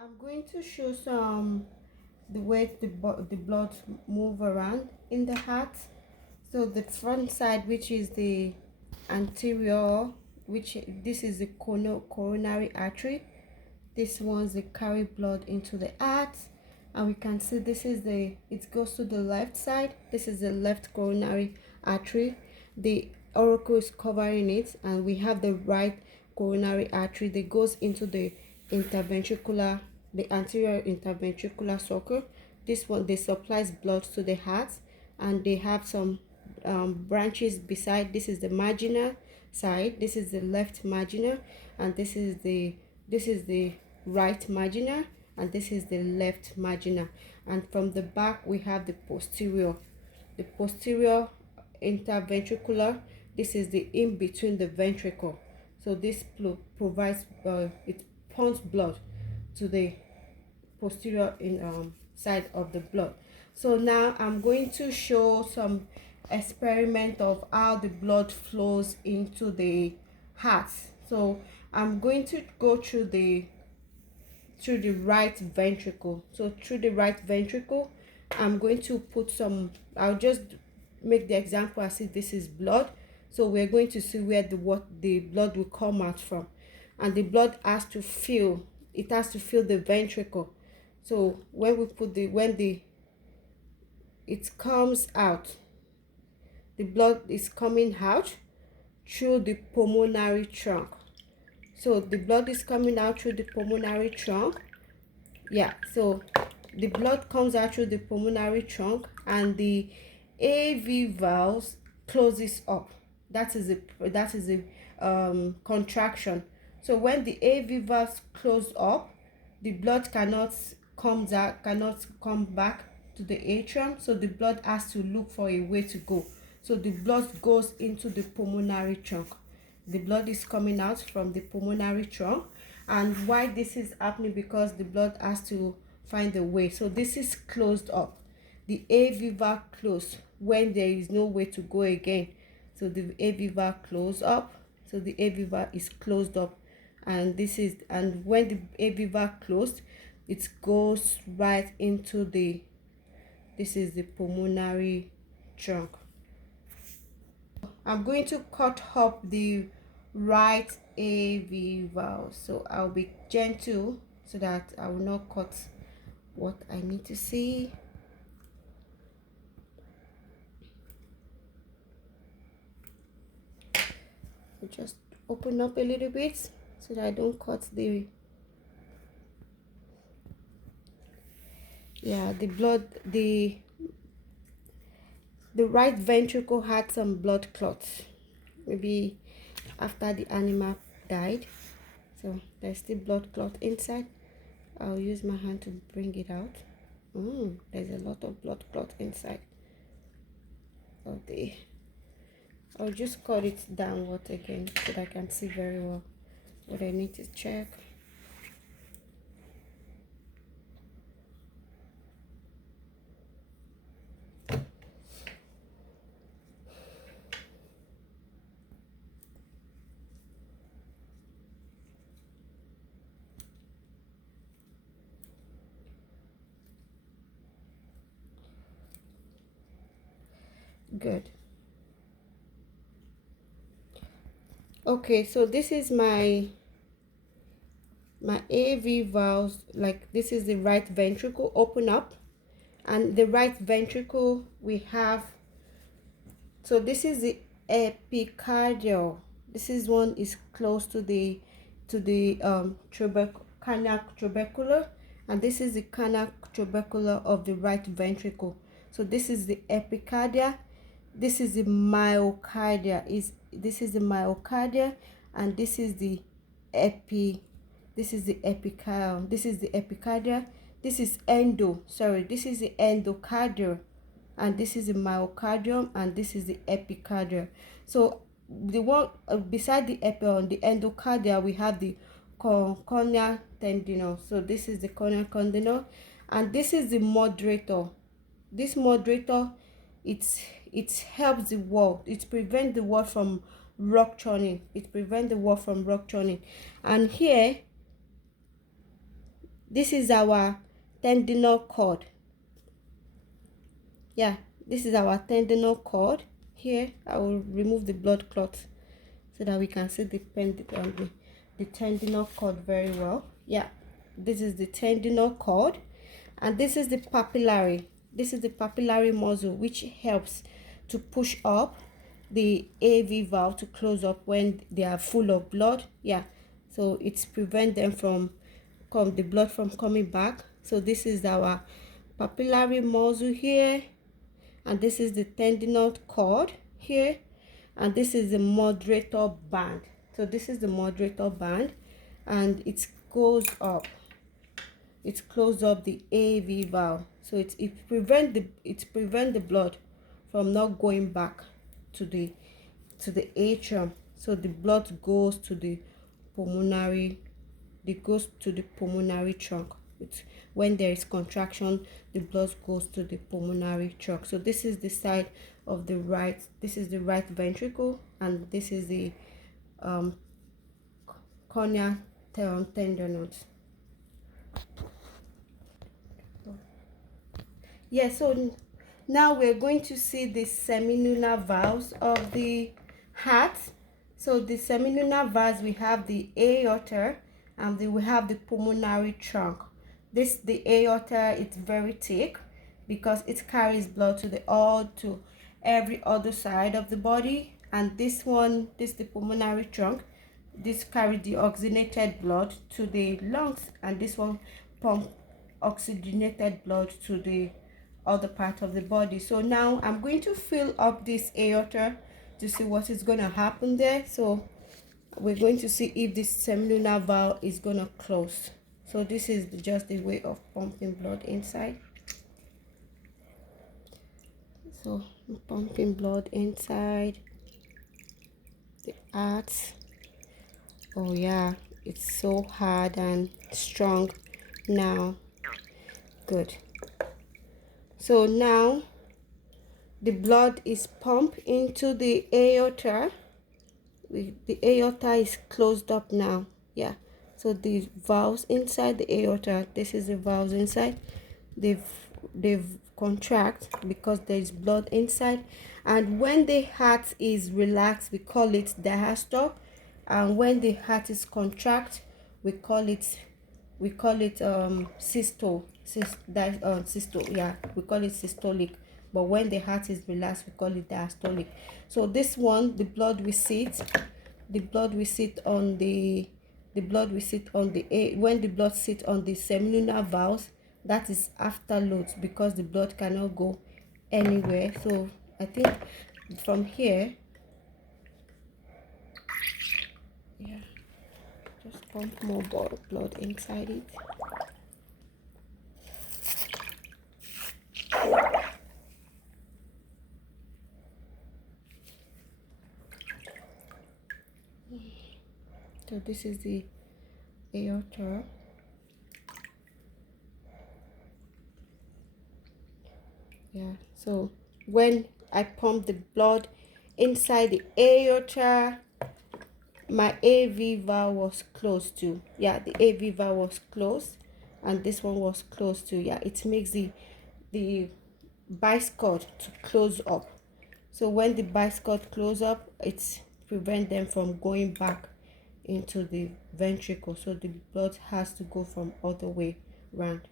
I'm going to show some the way the blood move around in the heart. So the front side, which is the anterior, which this is the coronary artery. This one's the carry blood into the heart, and we can see this is it goes to the left side. This is the left coronary artery. The auricle is covering it, and we have the right coronary artery that goes into the interventricular, the anterior interventricular circle. This one, they supplies blood to the heart, and they have some branches beside. This is the marginal side, this is the left marginal, and this is the right marginal, and this is the left marginal. And from the back we have the posterior interventricular. This is the in between the ventricle. So this provides it pumps blood to the posterior side of the blood. So now I'm going to show some experiment of how the blood flows into the heart. So I'm going to go through the right ventricle. So through the right ventricle, I'm going to put some, I'll just make the example as if this is blood. So we're going to see where the blood will come out from, and the blood has to fill the ventricle. So when we put it comes out, the blood is coming out through the pulmonary trunk. So the blood is coming out through the pulmonary trunk. Yeah, so the blood comes out through the pulmonary trunk, and the AV valves closes up. That is a contraction. So when the AV valves close up, the blood cannot come back to the atrium. So the blood has to look for a way to go. So the blood goes into the pulmonary trunk. The blood is coming out from the pulmonary trunk. And why this is happening? Because the blood has to find a way. So this is closed up. The AV valve closed when there is no way to go again. So the AV valve close up. So the AV valve is closed up, and when the AV valve closed, it goes right into this is the pulmonary trunk. I'm going to cut up the right AV valve, so I'll be gentle so that I will not cut what I need to see. Just open up a little bit so that I don't cut the blood. The right ventricle had some blood clots, maybe after the animal died, so there's still blood clot inside. I'll use my hand to bring it out. There's a lot of blood clot inside of the I'll just cut it downward again so that I can see very well what I need to check. Good. Okay, so this is my AV valves. Like, this is the right ventricle open up, and the right ventricle we have, so this is the epicardial. This is one is close to the canal trabecular, and this is the canal trabecular of the right ventricle. So this is the epicardia, this is the myocardia, this is the myocardia, and this is the epicardia, this is the epicardia, this is this is the endocardial, and this is the myocardium, and this is the epicardia. So the one beside the endocardia, we have the corneal tendinous. So this is the corneal tendinous, and this is the moderator. This moderator, it helps the wall, it prevents the wall from rupturing, and here This is our tendinal cord. Yeah, this is our tendinal cord. Here I will remove the blood clot so that we can see the tendinal cord very well. Yeah, this is the tendinal cord, and this is the papillary. This is the papillary muscle, which helps to push up the AV valve to close up when they are full of blood. Yeah, so it's prevent them from the blood from coming back. So this is our papillary muscle here, and this is the tendinal cord here, and this is the moderator band. So this is the moderator band, and it goes up, it closes up the AV valve. So it prevent the blood from not going back to the atrium. So the blood goes to the pulmonary, it goes to the pulmonary trunk. It's when there is contraction, the blood goes to the pulmonary trunk. So this is the side of the right, this is the right ventricle, and this is the corneal tendons. Yeah, so now we're going to see the semilunar valves of the heart. So the semilunar valves, we have the aorta, and we have the pulmonary trunk. The aorta, it's very thick because it carries blood to every other side of the body, and this the pulmonary trunk, this carries the oxygenated blood to the lungs, and this one pump oxygenated blood to the other part of the body. So now I'm going to fill up this aorta to see what is going to happen there. So we're going to see if this semilunar valve is going to close. So this is just the way of pumping blood inside. So I'm pumping blood inside the heart. Oh yeah, it's so hard and strong now. Good. So now the blood is pumped into the aorta. The aorta is closed up now. Yeah, so the valves inside the aorta, this is the valves inside, they've contract because there is blood inside, and when the heart is relaxed, we call it diastole, and when the heart is contract, we call it systole. Systole, yeah, we call it systolic. But when the heart is relaxed, we call it diastolic. So this one, the blood will sit on the when the blood sits on the semilunar valves, that is afterloads, because the blood cannot go anywhere. So I think from here, yeah, just pump more blood inside it. So this is the aorta. Yeah, so when I pump the blood inside the aorta, my AV valve was closed too. Yeah, the AV valve was closed, and this one was closed too. Yeah, it makes the bicord to close up. So when the bicord close up, it prevent them from going back into the ventricle. So the blood has to go from all the way around.